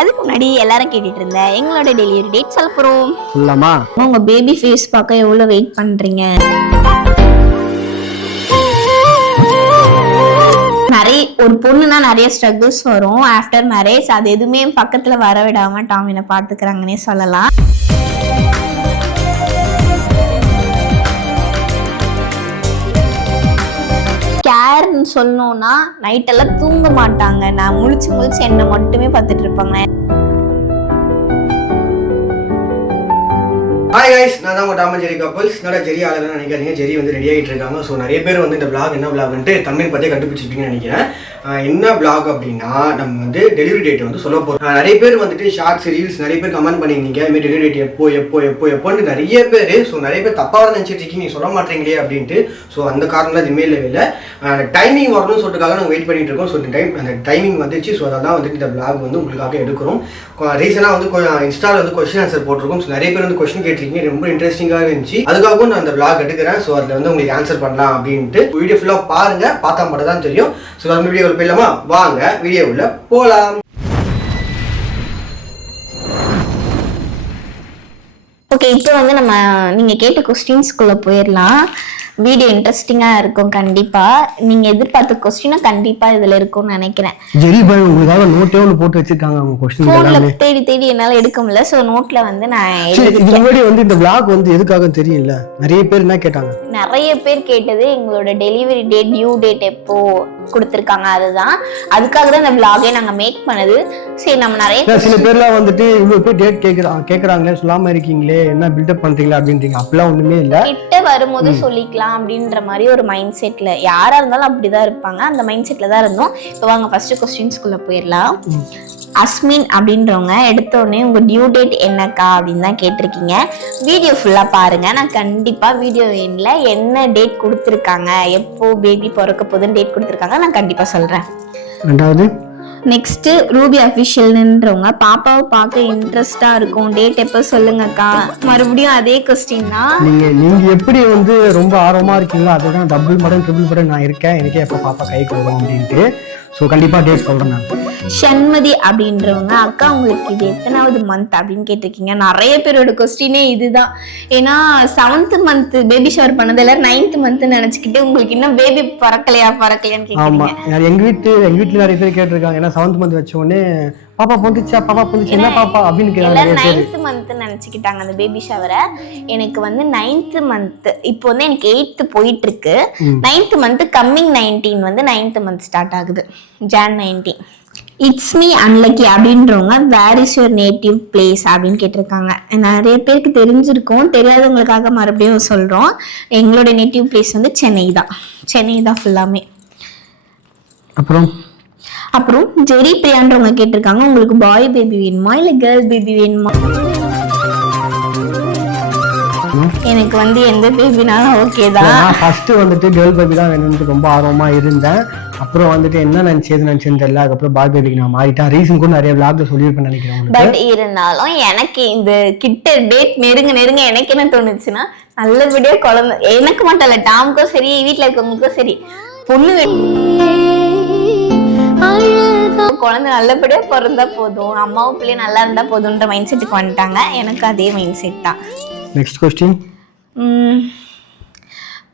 அதுக்கு முன்னாடி எல்லாரும் கேட்டுட்டு இருந்த எங்களோட டெலிவரி டேட் சொல்ல போறோம். சொல்லலாமா? உங்க பேபி ஃபேஸ் பார்க்க எவ்வளவு வெயிட் பண்றீங்க? நிறைய ஒரு பொண்ணுனா நிறைய ஸ்ட்ரகிள்ஸ் வரும். ஆஃப்டர் மேரேஜ் அது எதுவுமே பக்கத்துல வர விடாம டாமினை பாத்துக்கிறாங்கன்னே சொல்லலாம். கேர்னு சொல்லணும்னா நைட் எல்லாம் தூங்க மாட்டாங்க. நான் முழிச்சு முழிச்சு என்ன மட்டுமே பார்த்துட்டு இருப்பாங்க. ஹாய் கைஸ் நான் தான் உங்க டாமன் ஜெரி கப்பல்ஸ். என்னடா ஜெரி ஆகலன்னு நினைக்காதீங்க ஜெரி வந்து ரெடி ஆகிட்டு இருக்காங்க. ஸோ நிறைய பேர் வந்து இந்த பிளாக் என்ன பிளாக்ன்ட்டு தமிழ் பற்றி கண்டுபிடிச்சிருப்பீங்கன்னு நினைக்கிறேன். என்ன பிளாக் அப்படின்னா நம்ம வந்து டெலிவரி டேட் வந்து சொல்ல போகிறோம் நிறைய பேர் வந்துட்டு ஷார்ட்ஸ் ரீல்ஸ் நிறைய பேர் கமெண்ட் பண்ணியிருந்தீங்க இதுமாதிரி டெலிவரி டேட் எப்போ எப்போ எப்போ எப்போன்னு நிறைய பேர் ஸோ நிறைய பேர் தப்பாக நினச்சிட்டு இருக்கீங்க நீங்கள் சொல்ல மாட்டீங்களே அப்படின்ட்டு. ஸோ அந்த காரணம்லாம் இதுமே இல்லை இல்லை. டைமிங் வரணும்னு சொல்லிட்டுக்காக நாங்கள் வெயிட் பண்ணிட்டு இருக்கோம். ஸோ இந்த டைம் அந்த டைமிங் வந்துச்சு. ஸோ அதான் வந்துட்டு இந்த பிளாக் வந்து உங்களுக்காக எடுக்கிறோம். ரீசெண்டாக வந்து இன்ஸ்டாவில் வந்து கொஸ்டின் ஆன்சர் போட்டிருக்கோம். ஸோ நிறைய பேர் வந்து கொஸ்டின் கேட்டிருக்கீங்க. ரொம்ப இன்ட்ரெஸ்டிங்காக இருந்துச்சு. அதுக்காகவும் நான் அந்த பிளாக் எடுக்கிறேன். ஸோ அதில் வந்து உங்களுக்கு ஆன்சர் பண்ணலாம் அப்படின்ட்டு. வீடியோ ஃபுல்லாக பாருங்கள் பார்த்தா மட்டும் தான் தெரியும் ஸோ அந்த வீடியோவில் போயிடலாமா வாங்க வீடியோவில் போகலாம் ஓகே இப்போ வந்து நம்ம நீங்க கேட்ட கொஸ்டின்ஸ்குள்ளே போயிடலாம் வீடியோ இன்ட்ரெஸ்டிங்கா இருக்கும் கண்டிப்பா. நீங்க எதிர்பார்த்த கொஸ்டினும் கண்டிப்பா இதுல இருக்கும்னு நினைக்கிறேன். ஜெரி பாய் உங்களுக்காக நோட்டே ஒன்று போட்டு வச்சிருக்காங்க அவங்க கொஸ்டின் போன்ல தேடி தேடி என்னால எடுக்க முடியல. சோ நோட்ல வந்து நான் இதுக்கு முன்னாடி வந்து இந்த vlog வந்து எதுக்காக தெரியல நிறைய பேர் என்ன கேட்டாங்க? நிறைய பேர் கேட்டது எங்களோட டெலிவரி டேட் டியூ டேட் எப்போ கொடுத்துருக்காங்க அதுதான். அதுக்காக தான் இந்த vlog-ஏ நாங்க மேக் பண்ணது. சரி நம்ம நிறைய சில பேர்லாம் வந்துட்டு இவ்வளவு பேர் டேட் கேக்குறாங்க கேக்குறாங்களே சொல்லாம இருக்கீங்களே என்ன பில்டப் பண்றீங்களா அப்படின்றீங்க. அப்படிலாம் ஒண்ணுமே இல்ல. கிட்ட வரும்போது சொல்லிக்கலாம். அப்படின்ற மாதிரி ஒரு மைண்ட் செட்ல யாரா இருந்தாலும் அப்படிதான் இருப்பாங்க. அந்த மைண்ட் செட்ல தான் இருந்தோம். இப்போ வாங்க ஃபர்ஸ்ட் கொஸ்டின்ஸ்குள்ள போயிடலாம். அஸ்மின் அப்படின்றவங்க எடுத்த உடனே உங்க டியூ டேட் என்னக்கா அப்படின்னு தான் கேட்டிருக்கீங்க. வீடியோ ஃபுல்லா பாருங்க. நான் கண்டிப்பா வீடியோ எண்ணில் என்ன டேட் கொடுத்துருக்காங்க எப்போ பேபி பிறக்க போகுதுன்னு டேட் கொடுத்துருக்காங்க நான் கண்டிப்பா சொல்றேன். ரெண்டாவது? நெக்ஸ்ட் ரூபி அஃபிஷியல்ன்றவங்க பாப்பாவை பார்க்க இன்ட்ரெஸ்டா இருக்கும். டேட் எப்போ சொல்லுங்கக்கா? மறுபடியும் அதே கொஸ்டின் தான். நீங்க நீங்க எப்படி வந்து ரொம்ப ஆர்வமா இருக்கீங்களோ அதோட டபுள் மடன் ட்ரிபிள் மடன் நான் இருக்கேன். எனக்கே எப்போ பாப்பா கை கொடுக்கும் அப்படின்ட்டு. ஸோ கண்டிப்பா டேட் சொல்றேன் நான். அப்படின்றவங்க அக்கா உங்களுக்கு இது எத்தனாவது மந்த் அப்படின்னு கேட்டிருக்கீங்க. நிறைய பேரோட கொஸ்டினே இதுதான். ஏன்னா செவன்த் மந்த் பேபி ஷவர் பண்ணது எல்லாரும் நைன்த் மந்த் நினைச்சுக்கிட்டு உங்களுக்கு இன்னும் பேபி பறக்கலையா பறக்கலையான்னு ஆமா. கேக்குறீங்க. யார் எங்க வீட்டு எங்க வீட்டுல நிறைய பேர் கேட்டிருக்காங்க. ஏன்னா செவன்த் மந்த் வச்ச உடனே பாப்பா பொந்துச்சா? பாப்பா பொந்துச்சு? என்ன பாப்பா? அப்படின்னு பேர். நைன்த் மந்த் நினைச்சுக்கிட்டாங்க அந்த பேபி ஷவரை எனக்கு வந்து நைன்த் மந்த் இப்போ வந்து எனக்கு எயித்து போயிட்டு இருக்கு நைன்த் மந்த் கம்மிங் நைன்டீன் வந்து நைன்த் மந்த் ஸ்டார்ட் ஆகுது. Jan nineteen it's me unlucky அப்படின்றவங்க where is your native place அப்படின்னு கேட்டிருக்காங்க. நிறைய பேருக்கு தெரிஞ்சிருக்கும் தெரியாதவங்களுக்காக மறுபடியும் சொல்கிறோம் எங்களோட நேட்டிவ் பிளேஸ் வந்து சென்னை தான். சென்னை தான் ஃபுல்லாமே அப்புறம்? அப்புறம் ஜெரி பிரியான்றவங்க கேட்டிருக்காங்க. உங்களுக்கு பாய் பேபி வேணுமா? இல்லை கேர்ள் பேபி வேணுமா? எனக்கு வந்து எந்த பேபினாலும் ஓகே தான். நான் ஃபர்ஸ்ட் வந்துட்டு கேர்ள் பேபி தான் வேணும்னு ரொம்ப ஆர்வமா இருந்தேன். அப்புறம் வந்துட்டு என்ன நினைச்சு எது நினைச்சுன்னு தெரியல. அதுக்கப்புறம் பாய் பேபிக்கு நான் மாறிட்டேன். ரீசன் கூட நிறைய விளாக்ல சொல்லியிருப்பேன் நினைக்கிறேன் பட் இருந்தாலும் எனக்கு இந்த கிட்ட டேட் நெருங்க நெருங்க எனக்கு என்ன தோணுச்சுன்னா நல்லபடியா குழந்தை எனக்கு மட்டும் இல்ல டாமுக்கும் சரி வீட்ல இருக்கவங்களுக்கும் சரி பொண்ணு வேணும். குழந்தை நல்லபடியா பிறந்தா போதும். அம்மாவும் பிள்ளையும் நல்லா இருந்தா போதும்ன்ற மைண்ட் செட்டுக்கு வந்துட்டாங்க. எனக்கு அதே மைண்ட் செட் தான் நெக்ஸ்ட் கொஸ்டின்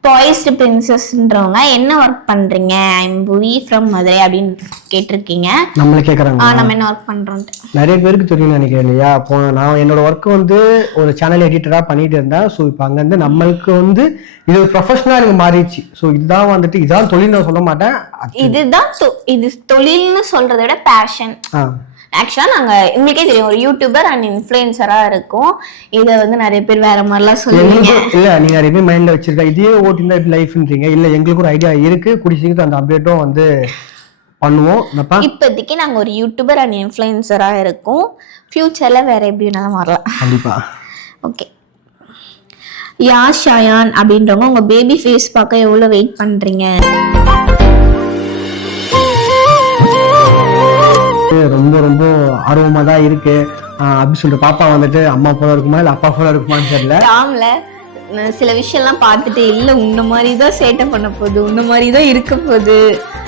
பாய்ஸ்டு பிரின்சஸ்ன்றவங்க என்ன ஒர்க் பண்றீங்க? ஐம் புவி ஃப்ரம் மதுரை அப்படின்னு கேட்டிருக்கீங்க. நம்மள கேக்குறாங்க. ஆ நம்ம என்ன ஒர்க் பண்றோம்ட்டு நிறைய பேருக்கு தெரியும் நினைக்கிறேன் இல்லையா? அப்போ நான் என்னோட ஒர்க் வந்து ஒரு சேனல் எடிட்டரா பண்ணிட்டு இருந்தேன் ஸோ இப்போ அங்கேருந்து நம்மளுக்கு வந்து இது ப்ரொஃபஷனலாக எனக்கு மாறிடுச்சு. ஸோ இதுதான் வந்துட்டு இதான் தொழில் நான் சொல்ல மாட்டேன். இதுதான் இது தொழில்னு சொல்றதை விட பேஷன் ஆ ஆக்சுவலா நாங்க உங்களுக்கே தெரியும் ஒரு யூடியூபர் அண்ட் இன்ஃப்ளூயன்சரா இருக்கும். இதை வந்து நிறைய பேர் வேற மாதிரிலாம் சொல்லுவீங்க. இல்ல நீங்க நிறைய பேர் மைண்ட்ல வச்சிருக்கா. இதே ஓட்டினா இப்படி லைஃப்ன்றீங்க இல்ல எங்களுக்கு ஒரு ஐடியா இருக்கு. கூடிய சீக்கிரம் அந்த அப்டேட்டும் வந்து பண்ணுவோம். இப்போதைக்கு நாங்க ஒரு யூடியூபர் அண்ட் இன்ஃப்ளூயன்சரா இருக்கோம். ஃபியூச்சர்ல வேற எப்படி வேணாலும் வரலாம் கண்டிப்பா. ஓகே யா ஷயான் அப்படின்றவங்க உங்க பேபி ஃபேஸ் பார்க்க எவ்வளவு வெயிட் பண்றீங்க? ரொம்ப ரொம்ப ஆர்வமா தான் இருக்கு. ஆஹ் அப்படி சொல்லிட்டு பாப்பா வந்துட்டு அம்மா போல இருக்குமா இல்ல அப்பா போல இருக்குமான்னு தெரியல. நான் சில விஷயம்லாம் பார்த்துட்டு இல்லை உன்ன மாதிரி தான் சேட்டை பண்ண போகுது உன்ன மாதிரி தான் இருக்க போகுது.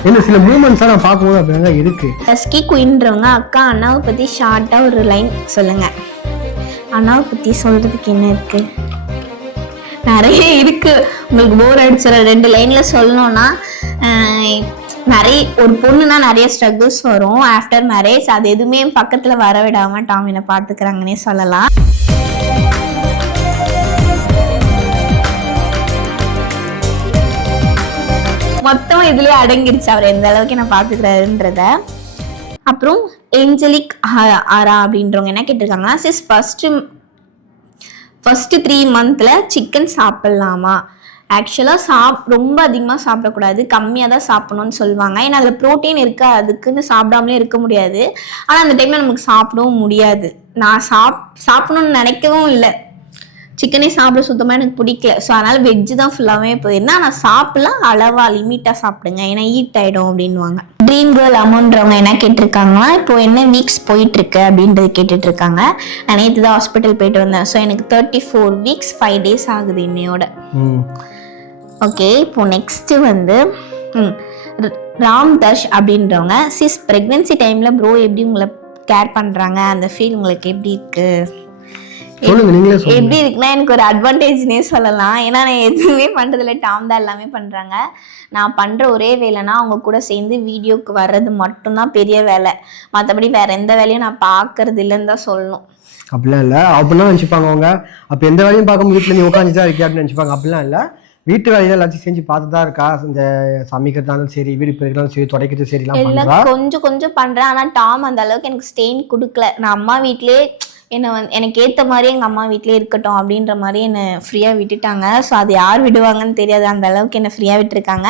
என்ன சில மூமெண்ட்ஸாக நான் பார்க்கும்போது அப்படிதாங்க இருக்கு. டஸ்கி குயின்றவங்க அக்கா அண்ணாவை பற்றி ஷார்ட்டாக ஒரு லைன் சொல்லுங்க. அண்ணாவை பற்றி சொல்கிறதுக்கு என்ன இருக்கு? நிறைய இருக்கு. உங்களுக்கு போர் அடிச்சிட ரெண்டு லைன்ல சொல்லணும்னா நிறைய ஒரு பொண்ணுனா நிறைய ஸ்ட்ரகிள்ஸ் வரும். ஆஃப்டர் மேரேஜ் அது எதுவுமே பக்கத்துல வர விடாம டாம் என்ன பார்த்துக்கிறாங்கன்னே சொல்லலாம். மொத்தம் இதுலயே அடங்கிருச்சு. அவர் எந்த அளவுக்கு நான் பாத்துக்கிறாருன்றத அப்புறம் ஏஞ்சலிக் ஆரா அப்படின்றவங்க என்ன கேட்டிருக்காங்கன்னா சிஸ் ஃபர்ஸ்ட் ஃபர்ஸ்ட் த்ரீ மந்த்ல சிக்கன் சாப்பிடலாமா? ஆக்சுவலாக சாப் ரொம்ப அதிகமாக சாப்பிடக்கூடாது. கம்மியாக தான் சாப்பிடணும்னு சொல்லுவாங்க. ஏன்னா அதில் ப்ரோட்டீன் இருக்கு அதுக்குன்னு சாப்பிடாமலே இருக்க முடியாது. ஆனால் அந்த டைமில் நமக்கு சாப்பிடவும் முடியாது. நான் சாப் சாப்பிடணும்னு நினைக்கவும் இல்லை. சிக்கனே சாப்பிட சுத்தமாக எனக்கு பிடிக்கல. ஸோ அதனால் வெஜ்ஜு தான் ஃபுல்லாகவே போயிருந்தேன் என்ன நான் சாப்பிடலாம் அளவாக லிமிட்டாக சாப்பிடுங்க. ஏன்னா ஈட் ஆகிடும் அப்படின்வாங்க ட்ரீம் கேர்ள் அமௌண்ட்றவங்க என்ன கேட்டிருக்காங்கன்னா இப்போ என்ன வீக்ஸ் போயிட்டுருக்கு அப்படின்றது கேட்டுட்ருக்காங்க நான் நேற்று தான் ஹாஸ்பிட்டல் போயிட்டு வந்தேன். ஸோ எனக்கு thirty four weeks five days ஆகுது இன்னையோட. ஓகே இப்போ நெக்ஸ்ட் வந்து ராம் தர்ஷ் அப்படின்றவங்க சிஸ் ப்ரெக்னென்சி டைமில் ப்ரோ எப்படி உங்களை கேர் பண்ணுறாங்க அந்த ஃபீல் உங்களுக்கு எப்படி இருக்கு? சொல்லுங்க எப்படி இருக்குன்னா எனக்கு ஒரு அட்வான்டேஜ்னே சொல்லலாம். ஏன்னா நான் எதுவுமே பண்ணுறதில்ல டாம் தான் எல்லாமே பண்ணுறாங்க நான் பண்ணுற ஒரே வேலைனா அவங்க கூட சேர்ந்து வீடியோக்கு வர்றது மட்டும்தான் பெரிய வேலை. மற்றபடி வேற எந்த வேலையும் நான் பார்க்கறது இல்லைன்னு தான் சொல்லணும். அப்படிலாம் இல்லை. அப்படிலாம் நினச்சிப்பாங்க அவங்க. அப்போ எந்த வேலையும் பார்க்க வீட்டில் நீ உட்காந்து தான் இருக்கியா அப்படின்னு நினச்சிப்பாங்க. அப்படிலாம் இல்லை. வீட்டு வேலையை எல்லாத்தையும் செஞ்சு பார்த்து தான் இருக்கா? இந்த சமைக்கிறதாலும் சரி வீடு பெருக்கிறதாலும் சரி துடைக்கிறது சரி எல்லாம் கொஞ்சம் கொஞ்சம் பண்றேன் ஆனா டாம் அந்த அளவுக்கு எனக்கு ஸ்டெயின் கொடுக்கல. நான் அம்மா வீட்லயே என்னை வந்து எனக்கு ஏத்த மாதிரி எங்க அம்மா வீட்லயே இருக்கட்டும் அப்படின்ற மாதிரி என்னை ஃப்ரீயா விட்டுட்டாங்க. ஸோ அது யார் விடுவாங்கன்னு தெரியாது. அந்த அளவுக்கு என்னை ஃப்ரீயா விட்டுருக்காங்க.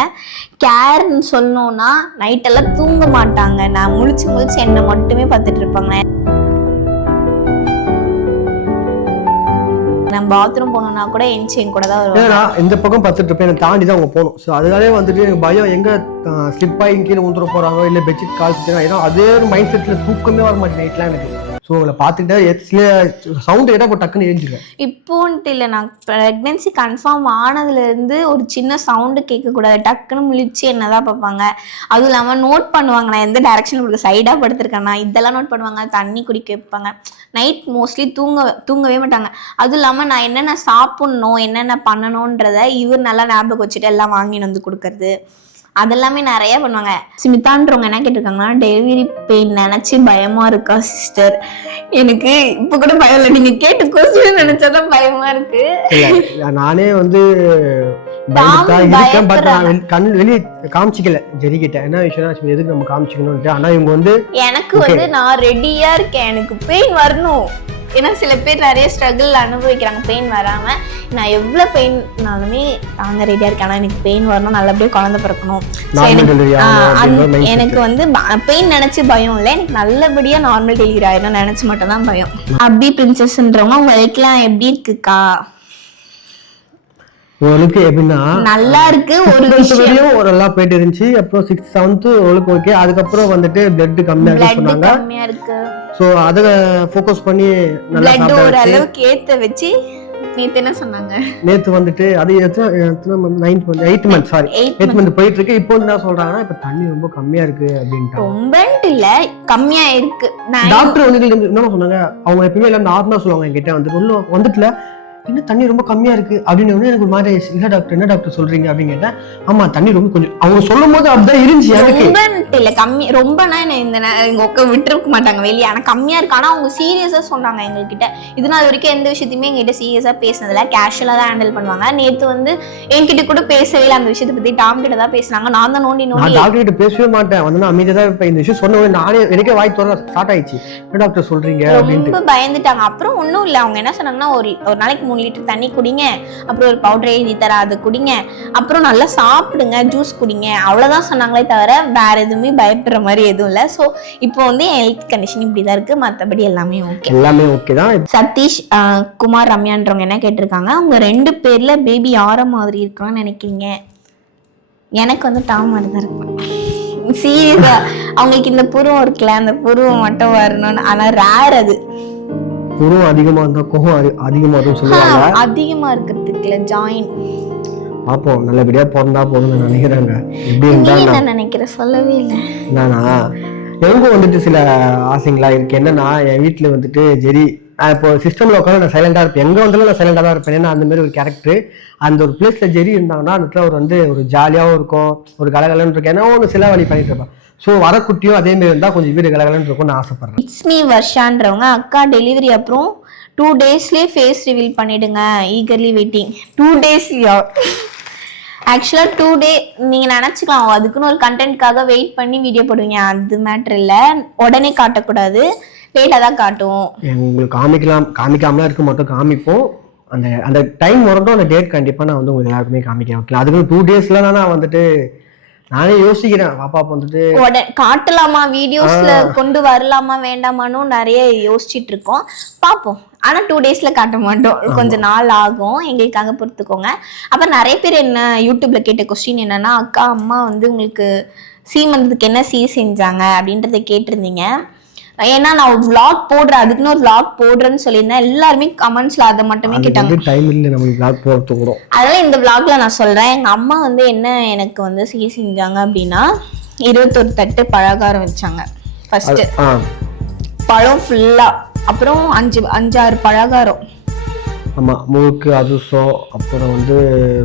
கேர்னு சொல்லணும்னா நைட்டெல்லாம் தூங்க மாட்டாங்க. நான் முழிச்சு முழிச்சு என்னை மட்டுமே பார்த்துட்டு இருப்பாங்க. நம்ம பாத்ரூம் போகணும்னா கூட எஞ்சி என் கூட தான் வருவாங்க. ஏன்னா இந்த பக்கம் பார்த்துட்டு இருப்பேன் எனக்கு தாண்டி தான் அவங்க போகணும். ஸோ அதனாலே வந்துட்டு எனக்கு பயம் எங்கே ஸ்லிப் ஆகி கீழே ஊந்துட போகிறாங்க இல்லை பெட்ஷீட் கால் ஏன்னா அதே ஒரு மைண்ட் செட்டில் தூக்கமே வர மாட்டேன் நைட்லாம் எனக்கு. ஸோ அவளை பார்த்துக்கிட்டே சில சவுண்ட் கேட்டால் இப்போ டக்குன்னு எழுஞ்சிருவேன் இப்போன்ட்டு இல்லை நான் ப்ரெக்னென்சி கன்ஃபார்ம் ஆனதுலேருந்து ஒரு சின்ன சவுண்டு கேட்கக்கூடாது. டக்குன்னு முழிச்சு என்னதான் பார்ப்பாங்க. அதுவும் இல்லாமல் நோட் பண்ணுவாங்க. நான் எந்த டைரக்ஷன் உங்களுக்கு சைடாக படுத்துருக்கேன்னா இதெல்லாம் நோட் பண்ணுவாங்க. தண்ணி குடிக்க வைப்பாங்க. நைட் மோஸ்ட்லி தூங்க தூங்கவே மாட்டாங்க. அதுவும் இல்லாமல் நான் என்னென்ன சாப்பிட்ணும் என்னென்ன பண்ணணுன்றத இவர் நல்லா ஞாபகம் வச்சுட்டு எல்லாம் வாங்கின்னு வந்து கொடுக்கறது. அதெல்லாமே நிறைய பண்ணுவாங்க. சிமிதான்றவங்க என்ன கேட்டிருக்காங்கன்னா டெலிவரி பெயின் நினைச்சு பயமா இருக்கா சிஸ்டர் எனக்கு இப்ப கூட பயம் இல்லை. நீங்க கேட்டு கொஸ்டின் நினைச்சாதான் பயமா இருக்கு. நானே வந்து வெளியே காமிச்சிக்கல ஜெரிக்கிட்ட என்ன விஷயம்னா சரி, எதுக்கு நம்ம காமிச்சிக்கணும்ட்டு ஆனால் இவங்க வந்து எனக்கு வந்து நான் ரெடியா இருக்கேன். எனக்கு பெயின் வரணும். ஏன்னா சில பேர் நிறைய ஸ்ட்ரகிள் அனுபவிக்கிறாங்க. பெயின் வராம. நான் எவ்வளவு பெயின்னாலுமே நாங்க ரெடியா இருக்கேன். ஆனா எனக்கு பெயின் வரணும். நல்லபடியா குழந்தை பிறக்கணும். எனக்கு- வந்து பெயின் நினைச்சு பயம் இல்லை. எனக்கு நல்லபடியா நார்மல் டெலிவரி ஆயிடும் நினைச்சு மட்டும் தான் பயம். அபி பிரின்சஸ்ன்றவங்க உங்க லைஃப்லாம் எப்படி இருக்குக்கா? ஓரளவுக்கு எப்படின்னா நல்லா இருக்கு ஒரு விஷயம். நல்லா போயிட்டு இருந்துச்சு. அப்புறம் சிக்ஸ் செவன்த் ஓரளவுக்கு ஓகே அதுக்கப்புறம் வந்துட்டு பிளட் சொன்னாங்க கம்மியா இருக்கு. ஸோ அதை ஃபோக்கஸ் பண்ணி நல்லா சாப்பிட ஒரு வச்சு நேத்து என்ன சொன்னாங்க? நேத்து வந்துட்டு அது எத்தனை ninth month sorry eight month போயிட்டு இருக்கு இப்போ வந்து என்ன சொல்றாங்கன்னா இப்போ தண்ணி ரொம்ப கம்மியா இருக்கு அப்படின்ட்டாங்க. ரொம்பன்ட்டு இல்ல கம்மியா இருக்கு. டாக்டர் வந்து என்ன சொன்னாங்க அவங்க எப்பயுமே எல்லாம் நார்மலா சொல்லுவாங்க என்கிட்ட வந்துட்டு. உள்ள வந்துட்டுல என்ன தண்ணி ரொம்ப கம்மியா இருக்கு? அப்படின்னு எனக்கு ஒரு மாதிரி. இல்ல டாக்டர் என்ன டாக்டர் சொல்றீங்க? அப்படின்னு கேட்டேன் ஆமா தண்ணி ரொம்ப கொஞ்சம் அவங்க சொல்லும் போது அப்படிதான் இருந்துச்சு எனக்கு. இல்ல கம்மி ரொம்பனா என்ன இந்த நே- எங்க உட்க விட்டுருக்க மாட்டாங்க வெளியே. ஆனா கம்மியா இருக்கு. ஆனா அவங்க சீரியஸா சொன்னாங்க எங்ககிட்ட. இது நாள் வரைக்கும் எந்த விஷயத்தையுமே எங்ககிட்ட சீரியஸா பேசினதில்ல. கேஷுவலா தான் ஹேண்டில் பண்ணுவாங்க. நேத்து வந்து என்கிட்ட கூட பேசவே இல்லை. அந்த விஷயத்தை பத்தி டாம் கிட்ட தான் பேசினாங்க. நான் தான் நோண்டி நோண்டி டாக்டர் கிட்ட பேசவே மாட்டேன். வந்து நான் அமைதியா தான் இப்ப இந்த விஷயம் சொன்ன நானே எனக்கே வாய் தோற ஸ்டார்ட் ஆயிடுச்சு. என்ன டாக்டர் சொல்றீங்க? ரொம்ப பயந்துட்டாங்க. அப்புறம் ஒன்றும் இல்லை. அவங்க என்ன சொன்னாங்கன்னா ஒரு ஒரு நாளைக்கு மூணு லிட்டர் தண்ணி குடிங்க. அப்புறம் ஒரு பவுடர் எழுதி தர அதை குடிங்க. அப்புறம் நல்லா சாப்பிடுங்க ஜூஸ் குடிங்க. அவ்வளோதான் சொன்னாங்களே தவிர வேற எதுவுமே பயப்படுற மாதிரி எதுவும் இல்லை. ஸோ இப்போ வந்து என் ஹெல்த் கண்டிஷன் இப்படி தான் இருக்கு. மற்றபடி எல்லாமே ஓகே எல்லாமே ஓகே தான். சதீஷ் குமார் ரம்யான்றவங்க என்ன கேட்டிருக்காங்க? அவங்க ரெண்டு பேர்ல பேபி யார மாதிரி இருக்கணும்னு நினைக்கிறீங்க? எனக்கு வந்து டாம் மாதிரி தான் இருக்கும். சீரியஸா அவங்களுக்கு இந்த புருவம் இருக்குல்ல அந்த புருவம் மட்டும் வரணும்னு. ஆனா ரேர் அது. குரும் அதிகமா இருந்தா கோவம் அதி- அதிகமா வரும்னு சொல்லுவாங்க. அதிகமா இருக்கிறதுக்குல ஜாயின் பார்ப்போம் நல்லபடியா பிறந்தா போதும்னு நினைக்கிறாங்க. எப்படி இருந்தா என்ன நினைக்கிற? சொல்லவே இல்லை. நானா? எனக்கும் வந்துட்டு சில ஆசைங்களா இருக்கு? என்னன்னா என் வீட்டுல வந்துட்டு ஜெரி நான் இப்போ சிஸ்டம்ல உட்காந்து நான் சைலண்டா இருப்பேன். எங்க வந்தாலும் நான் சைலண்டா தான் இருப்பேன். ஏன்னா அந்த மாதிரி ஒரு கேரக்டர் அந்த ஒரு பிளேஸ்ல ஜெரி இருந்தாங்கன்னா அந்த இடத்துல ஒரு வந்து ஒரு ஜாலியாவும் இருக்கும் ஒரு கலகலன்னு இருக்கும். ஏன்னா ஒன்று சில வழி பண்ணிட்டு இருப்பேன். ஸோ வர குட்டியும் அதே மாதிரி இருந்தா கொஞ்சம் வீடு கலகலன்னு இருக்கும்னு ஆசைப்படுறேன். இட்ஸ் மீ வர்ஷான்றவங்க அக்கா டெலிவரி அப்புறம் டூ டேஸ்லேயே ஃபேஸ் ரிவீல் பண்ணிடுங்க. ஈகர்லி வெயிட்டிங் டூ டேஸ்லையா ஆக்சுவலாக டூ டே நீங்கள் நினச்சிக்கலாம். அதுக்குன்னு ஒரு கண்டென்ட்காக வெயிட் பண்ணி வீடியோ போடுவீங்க. அது மேட்ரு இல்லை. உடனே காட்டக்கூடாது. லேட்டாக தான் காட்டும் உங்களுக்கு காமிக்கலாம் காமிக்காமலாம் இருக்க மாட்டோம். காமிப்போம். அந்த அந்த டைம் வரட்டும். அந்த டேட் கண்டிப்பா நான் வந்து உங்களுக்கு எல்லாருக்குமே காமிக்கிறேன். ஓகே அதுக்கு டூ டேஸ்ல நான் வந்துட்டு நானே யோசிக்கிறேன். பாப்பா வந்துட்டு காட்டலாமா? வீடியோஸ்ல கொண்டு வரலாமா வேண்டாமான்னு நிறைய யோசிச்சுட்டு இருக்கோம். பார்ப்போம் ஆனா டூ டேஸ்ல காட்ட மாட்டோம். கொஞ்ச நாள் ஆகும். எங்களுக்காக பொறுத்துக்கோங்க. அப்புறம் நிறைய பேர் என்ன யூடியூப்ல கேட்ட கொஸ்டின் என்னன்னா அக்கா அம்மா வந்து உங்களுக்கு சீமந்தத்துக்கு என்ன சீர் செஞ்சாங்க? அப்படின்றத கேட்டிருந்தீங்க. ஏன்னா நான் ஒரு vlog போடுறேன். அதுக்குன்னு ஒரு vlog போடுறேன்னு சொல்லியிருந்தேன். எல்லாருமே கமெண்ட்ஸ்ல அதை மட்டுமே அதுக்கு கேட்டாங்க. வந்து டைம் இல்லை. நம்மளுக்கு vlog போகிறது கூட அதெல்லாம் இந்த vlogல நான் சொல்றேன். எங்க அம்மா வந்து என்ன எனக்கு வந்து சீர் செஞ்சாங்க அப்படின்னா இருபத்தொரு தட்டு பலகாரம் வச்சாங்க. ஃபர்ஸ்ட் ஆ. பழம் ஃபுல்லா அப்புறம் அஞ்சு அஞ்சாறு பலகாரம். ஆமா முறுக்கு அதிர்சம் அப்புறம் வந்து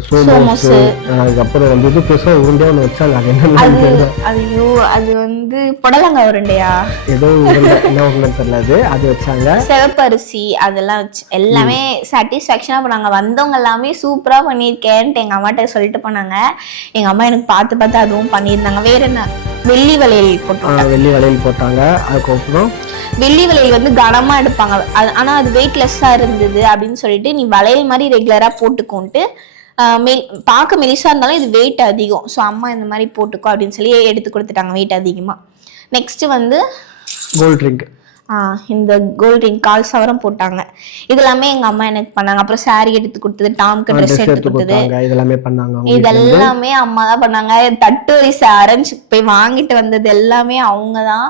சோமோஸ். அதுக்கப்புறம் வந்து இது பெருசாக உருண்டே ஒன்று வச்சாங்க அது தெரியல. ஐயோ அது வந்து புடலங்காய் உருண்டையா? ஏதோ உருண்டை என்ன உருண்டை தெரியல அது. அது வச்சாங்க. சிவப்பரிசி அதெல்லாம் வச்சு எல்லாமே சாட்டிஸ்ஃபேக்ஷனாக பண்ணாங்க வந்தவங்க எல்லாமே சூப்பராக பண்ணியிருக்கேன்ட்டு எங்கள் அம்மாட்ட சொல்லிட்டு போனாங்க. எங்கள் அம்மா எனக்கு பார்த்து பார்த்து அதுவும் பண்ணியிருந்தாங்க. வேற என்ன? வெள்ளி வளையல் போட்டோம் ஆ, வெள்ளி வளையல் போட்டாங்க. அதுக்கப்புறம் வெள்ளி வளையல் வந்து கனமா எடுப்பாங்க. ஆனா அது வெயிட்லெஸ்ஸா இருந்தது அப்படின்னு சொல்லிட்டு நீ வளையல் மாதிரி ரெகுலரா போட்டுக்கோன்ட்டு மெல் பார்க்க மெலிசா இருந்தாலும் இது வெயிட் அதிகம். ஸோ அம்மா இந்த மாதிரி போட்டுக்கோ அப்படின்னு சொல்லி எடுத்து கொடுத்துட்டாங்க வெயிட் அதிகமா. நெக்ஸ்ட் வந்து கோல்ட் ட்ரிங்க் ஆஹ் இந்த கோல்ட் ரிங் கால் சவரம் போட்டாங்க. இது எல்லாமே எங்க அம்மா எனக்கு பண்ணாங்க. அப்புறம் saree எடுத்து கொடுத்தது டாம்க்கு ட்ரெஸ் எடுத்து கொடுத்தது. இதெல்லாமே பண்ணாங்க. இதெல்லாமே அம்மா தான் பண்ணாங்க. தட்டு வரிசை அரைஞ்சு போய் வாங்கிட்டு வந்தது எல்லாமே அவங்க தான்.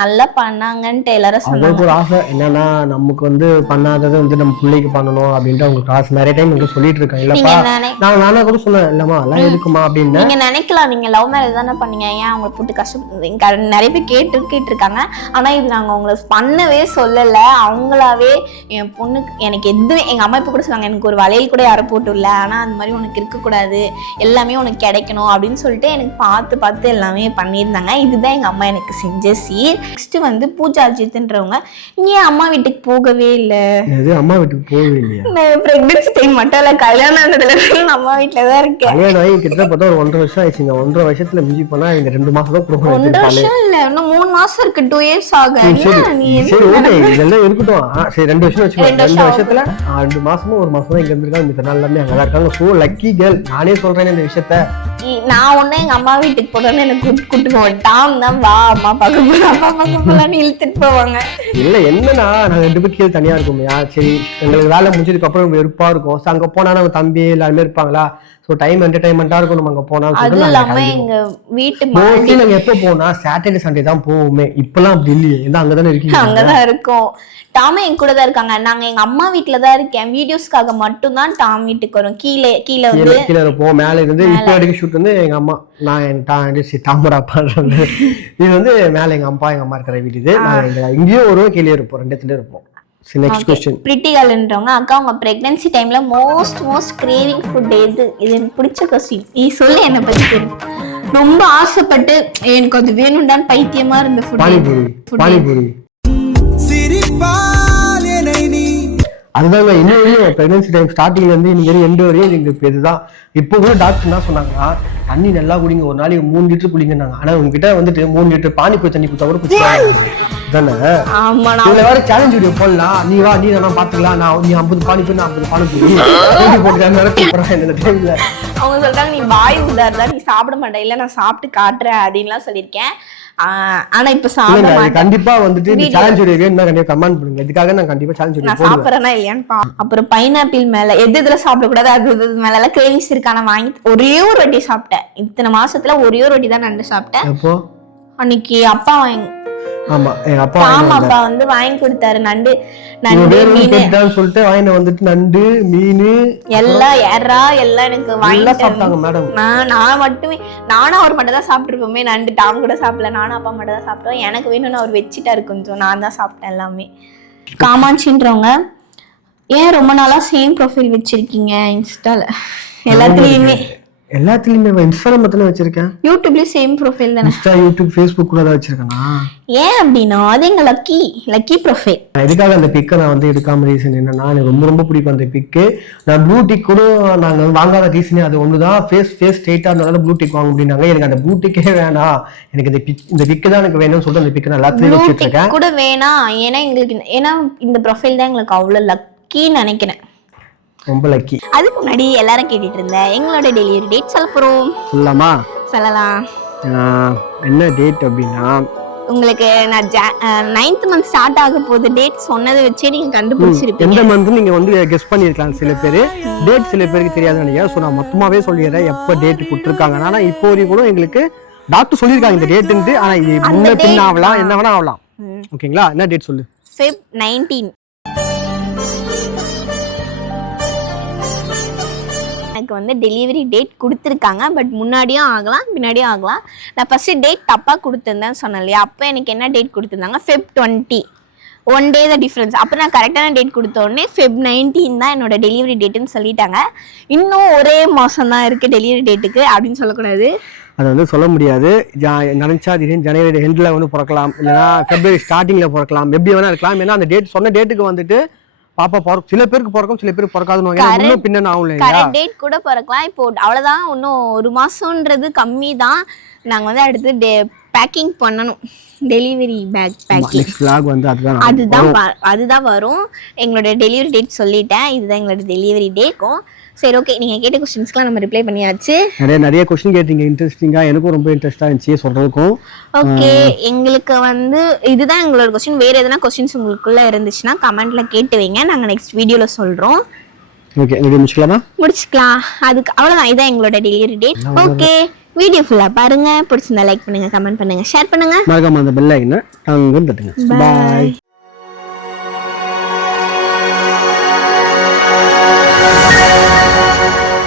நல்லா பண்ணாங்கன்ட்டு எல்லாரும் சொன்னாங்க அவங்களுக்கு ஒரு ஆசை என்னன்னா நமக்கு வந்து பண்ணாததை வந்து நம்ம பிள்ளைக்கு பண்ணணும் அப்படின்ட்டு அவங்களுக்கு ஆசை. நிறைய டைம் எனக்கு சொல்லிட்டு இருக்காங்க. இல்லப்பா நினை நான் கூட சொன்னேன் இல்லம்மா எல்லாம் எதுக்குமா அப்படின்னு. நீங்க நினைக்கலாம் நீங்க லவ் மேரேஜ் தானே பண்ணீங்க. ஏன் அவங்களை போட்டு கஷ்டம் நிறைய பேர் கேட்டு கேட்டிருக்காங்க. ஆனா இது நாங்க அவங்கள பண்ணவே சொல்லல. அவங்களாவே என் பொண்ணுக்கு எனக்கு எதுவும் எங்க அம்மா இப்ப கூட சொன்னாங்க எனக்கு ஒரு வளையல் கூட யாரும் போட்டு இல்ல ஆனா அந்த மாதிரி உனக்கு இருக்கக்கூடாது. எல்லாமே உனக்கு கிடைக்கணும் அப்படின்னு சொல்லிட்டு எனக்கு பார்த்து பார்த்து எல்லாமே பண்ணியிருந்தாங்க. இதுதான் எங்க அம்மா எனக்கு செஞ்ச சீர். நெக்ஸ்ட் வந்து பூஜா அஜித்ன்றவங்க நீ அம்மா வீட்டுக்கு போகவே இல்லை? அம்மா வீட்டுக்கு போகவே இல்லையா? பிரெக்னன்சி டைம் மட்டும் இல்ல கல்யாணம் ஆனதுல நான் அம்மா வீட்டுல தான் இருக்கேன். கல்யாணம் ஆகி கிட்ட பார்த்தா ஒரு ஒன்றரை வருஷம் ஆயிடுச்சுங்க ஒன்றரை வருஷத்துல மிஞ்சி போனா இங்க ரெண்டு மாசம் தான் குடும்பம் ஒன்றரை வருஷம் இல்ல இன்னும் மூணு மாசம் இருக்கு டூ இயர்ஸ் ஆக. நீ சரி ஓகே இதெல்லாம் இருக்கட்டும். ஆ, சரி ரெண்டு வருஷம் வச்சுக்கோ. ரெண்டு ரெண்டு வருஷம் வருஷத்துல ஆ, ரெண்டு மாசமும் ஒரு மாசம் தான் இங்க இருந்திருக்காங்க. மித்த நாள் எல்லாமே அங்கதான் இருக்காங்க. சோ லக்கி கேர்ள் நானே சொல்றேன் இந்த விஷயத்த. நான் ஒண்ணு எங்க அம்மா வீட்டுக்கு போறேன்னு எனக்கு கூட்டு கூட்டு போவேன். டாம் தான் வா அம்மா பார்க்க போறேன். அப்பா பார்க்க போலான்னு இழுத்துட்டு போவாங்க. இல்ல என்னன்னா நாங்க ரெண்டு பேரும் கீழே தனியா இருக்கோம்யா சரி எங்களுக்கு வேலை முடிஞ்சதுக்கு அப்புறம் வெறுப்பா இருக்கும். அங்க போனா நம்ம தம்பி எல்லாருமே இருப்பாங்களா? சோ டைம் என்டர்டைன்மெண்டா இருக்கும் நம்ம அங்க போனா அது இல்லாம எங்க வீட்டு மோஸ்ட்லி நாங்க எப்போ போனா சாட்டர்டே சண்டே தான் போவோமே. இப்பெல்லாம் அப்படி இல்லையே. ஏன்னா அங்கதானே இருக்கீங்க. அங்கதான் இருக்கோம். டாம் என் கூட தான் இருக்காங்க. நாங்க எங்க அம்மா வீட்டுல தான் இருக்கேன். வீடியோஸ்க்காக மட்டும் தான் டாம் வீட்டுக்கு வரும். கீழே கீழே வந்து கீழே இருப்போம். மேல இருந்து இப்போ அடிக்க ஷூட் வந்து எங்க அம்மா நான் என் டா சி தாமரா பண்றது இது வந்து மேல எங்க அப்பா எங்க அம்மா இருக்கிற வீடு இது. நாங்க இங்க இங்கேயும் வருவோம் கீழே இருப்போம். ரெண்டு இடத்துல இருப்போம். நெக்ஸ்ட் கொஸ்டின் பிரிட்டி கேர்ள்ன்றவங்க அக்கா உங்க பிரெக்னன்சி டைம்ல மோஸ்ட் மோஸ்ட் கிரேவிங் ஃபுட் எது? இது எனக்கு பிடிச்ச கொஸ்டின் நீ சொல்லு என்னை பத்தி தெரியும் ரொம்ப ஆசைப்பட்டு எனக்கு அது வேணும்டான்னு பைத்தியமா இருந்த ஃபுட் பானிபூரி. பானிபூரி. அதுதாங்க இன்னும் வரையும் பிரெக்னன்சி டைம் ஸ்டார்டிங்ல இருந்து வரையும் எண்டு வரையும் எங்களுக்கு இதுதான். இப்போ கூட டாக்டர் என்ன சொன்னாங்கன்னா தண்ணி நல்லா குடிங்க. ஒரு நாளைக்கு மூணு லிட்டர் குடிங்கன்னாங்க. ஆனா உங்ககிட்ட வந்துட்டு மூணு லிட்டர் பானிபூரி தண்ணி குடிச்சா கூட குடிச்சாங்க தானே? ஆமா நான் இதுல வேற சேலஞ்ச் வீடியோ போடலாம் நீ வா நீ நான் பாத்துக்கலாம் நான் நீ ஐம்பது பானிபூரி நான் ஐம்பது பானிபூரி போட்டி போட்டு வேற கூப்பிடுறேன் இந்த டைம்ல அவங்க சொல்றாங்க நீ வாய் உதாருதா நீ சாப்பிட மாட்டே. இல்ல நான் சாப்பிட்டு காட்டுறேன் அப்படின்லாம் சொல்லியிருக்கேன். ஆனா இப்ப சாப்பிட மாட்டேன். கண்டிப்பா வந்துட்டு இந்த. சேலஞ்ச் வீடியோ வேணும்னா கண்டிப்பா கமெண்ட் பண்ணுங்க. இதுக்காக நான் கண்டிப்பா சேலஞ்ச் வீடியோ நான் போடுவேன். சாப்பிட்றேனா இல்லையான்னு அப்புறம் பைனாப்பிள் மேல எது இதுல சாப்பிடக்கூடாது அது இது மேல எல்லாம் கிரேவிங்ஸ் இருக்கா நான் வாங்கி ஒரே ஒரு வாட்டி சாப்பிட்டேன். இத்தனை மாசத்துல ஒரே ஒரு வாட்டி தான் நண்டு சாப்பிட்டேன். அன்னைக்கு அப்பா வாங்கி ஆமா எங்க அப்பா ஆமா அப்பா வந்து வாங்கி கொடுத்தாரு. நண்டு நண்டு மீன். சொல்லிட்டு வந்துட்டு நண்டு மீன் எல்லாம் எறா எல்லாம் எனக்கு வாங்கிட்டு சாப்பிட்டாங்க மேடம் நான் நான் மட்டுமே நானும் அவர் மட்டும் தான் சாப்பிட்டுருப்போமே நண்டு டாம் கூட சாப்பிடல நானும் அப்பா மட்டும் தான் சாப்பிட்டோம் எனக்கு வேணும்னு அவர் வச்சுட்டாரு கொஞ்சம் நான் தான் சாப்பிட்டேன் எல்லாமே. காமாட்சின்றவங்க ஏன் ரொம்ப நாளா சேம் ப்ரொஃபைல் வச்சிருக்கீங்க இன்ஸ்டால எல்லாத்துலயுமே. எல்லாத்துலயுமே இன்ஸ்டாகிராம் தானே வச்சிருக்கேன்? யூடியூப்லயும் சேம் ப்ரொஃபைல் தானே. இன்ஸ்டா யூடியூப் ஃபேஸ்புக் கூட தான் வச்சிருக்கேனா? ஏன் அப்படின்னா அது எங்க லக்கி லக்கி ப்ரொஃபைல் எதுக்காக அந்த பிக்கை நான் வந்து எடுக்காம ரீசன் என்னன்னா எனக்கு ரொம்ப ரொம்ப பிடிக்கும் அந்த பிக்கு நான் ப்ளூ டிக் கூட நாங்க வந்து வாங்காத ரீசனே அது ஒண்ணுதான். ஃபேஸ் ஃபேஸ் ஸ்ட்ரெயிட்டா இருந்தாலும் ப்ளூ டிக் வாங்க அப்படின்னாங்க எனக்கு அந்த ப்ளூ டிக்கே வேணாம் எனக்கு இந்த பிக் இந்த பிக்கு தான் எனக்கு வேணும்னு சொல்லிட்டு அந்த பிக்கை நான் எல்லாத்துலயும் வச்சுட்டு இருக்கேன் கூட வேணாம். ஏன்னா எங்களுக்கு ஏன்னா இந்த ப்ரொஃபைல் தான் எங்களுக்கு அவ்வளவு லக்கின்னு நினைக்கிறேன். ரொம்ப லக்கி அதுக்கு முன்னாடி எல்லாரும் கேட்டுட்டு இருந்தேன் எங்களோட டெலிவரி டேட் சொல்ல போறோம். சொல்லலாமா? சொல்லலாம். என்ன டேட் அப்படின்னா? உங்களுக்கு நான் நைன்த் மந்த் ஸ்டார்ட் ஆக போகுது. டேட் சொன்னதை வச்சே நீங்க கண்டுபிடிச்சிருப்பீங்க. எந்த மந்த் நீங்க வந்து கெஸ் பண்ணிருக்கலாம் சில பேர். டேட் சில பேருக்கு தெரியாதுன்னு நினைக்கிறேன். ஸோ நான் மொத்தமாவே சொல்லிடுறேன் எப்போ டேட் கொடுத்துருக்காங்க ஆனா இப்போ வரைக்கும் கூட எங்களுக்கு டாக்டர் சொல்லியிருக்காங்க இந்த டேட்டுன்ட்டு ஆனா இது முன்ன பின்ன ஆகலாம் என்ன வேணா ஆகலாம். ஓகேங்களா என்ன டேட் சொல்லு? ஃபெப் நைன்டீன் எனக்கு வந்து டெலிவரி டேட் கொடுத்துருக்காங்க. பட் முன்னாடியும் ஆகலாம் பின்னாடியும் ஆகலாம். நான் ஃபஸ்ட்டு டேட் தப்பாக கொடுத்துருந்தேன் சொன்னேன் இல்லையா? அப்போ எனக்கு என்ன டேட் கொடுத்துருந்தாங்க? Feb twenty one day the difference அப்போ நான் கரெக்டான டேட் கொடுத்த உடனே ஃபெப் நைன்டீன் தான் என்னோட டெலிவரி டேட்டுன்னு சொல்லிட்டாங்க. இன்னும் ஒரே மாதம் தான் இருக்குது டெலிவரி டேட்டுக்கு அப்படின்னு சொல்லக்கூடாது. அது வந்து சொல்ல முடியாது. ஜா- நினைச்சா திடீர்னு ஜனவரி எண்டில் வந்து பிறக்கலாம். இல்லைன்னா ஃபெப்ரவரி ஸ்டார்டிங்கில் பிறக்கலாம். எப்படி வேணா இருக்கலாம். ஏன்னா அந்த டேட் சொன்ன டேட்டுக்கு வந்துட்டு பாப்பா பிறக்கும். சில பேருக்கு பிறக்கும் சில பேருக்கு பிறக்காதுன்னு ஏன்னா Correct. முன்ன பின்ன ஆகும் இல்லையா கரெக்ட் டேட் கூட பிறக்கலாம். இப்போ அவ்வளோதான் இன்னும் ஒரு மாதம்ன்றது கம்மி தான் நாங்கள் வந்து அடுத்து டே பேக்கிங் பண்ணணும். டெலிவரி பேக் பேக்கிங் vlog வந்து அதுதான் அதுதான் அதுதான் வரும். எங்களோட டெலிவரி டேட் சொல்லிட்டேன். இதுதான் எங்களோட டெலிவரி டேக்கும் சரி ஓகே நீங்கள் கேட்ட கொஸ்டின்ஸ்க்குலாம் நம்ம ரிப்ளை பண்ணியாச்சு. நிறைய நிறைய கொஸ்டின் கேட்டீங்க. இன்ட்ரெஸ்டிங்கா எனக்கும் ரொம்ப இன்ட்ரெஸ்டா இருந்துச்சு சொல்றதுக்கும். ஓகே எங்களுக்கு வந்து இதுதான் எங்களோட கொஸ்டின் வேறு எதனா கொஸ்டின்ஸ் உங்களுக்குள்ள இருந்துச்சுன்னா கமெண்ட்ல கேட்டு வைங்க. நாங்கள் நெக்ஸ்ட் வீடியோவில் சொல்கிறோம் ஓகே வீடியோ முடிச்சுக்கலாமா? முடிச்சுக்கலாம். அதுக்கு அவ்வளோதான் இதான் எங்களோட டெலிவரி டேட் ஓகே வீடியோ ஃபுல்லாக பாருங்க. பிடிச்சிருந்தா லைக் பண்ணுங்க கமெண்ட் பண்ணுங்க ஷேர் பண்ணுங்க. மறக்காம அந்த பெல் ஐக்கனை தட்டுங்க. பாய்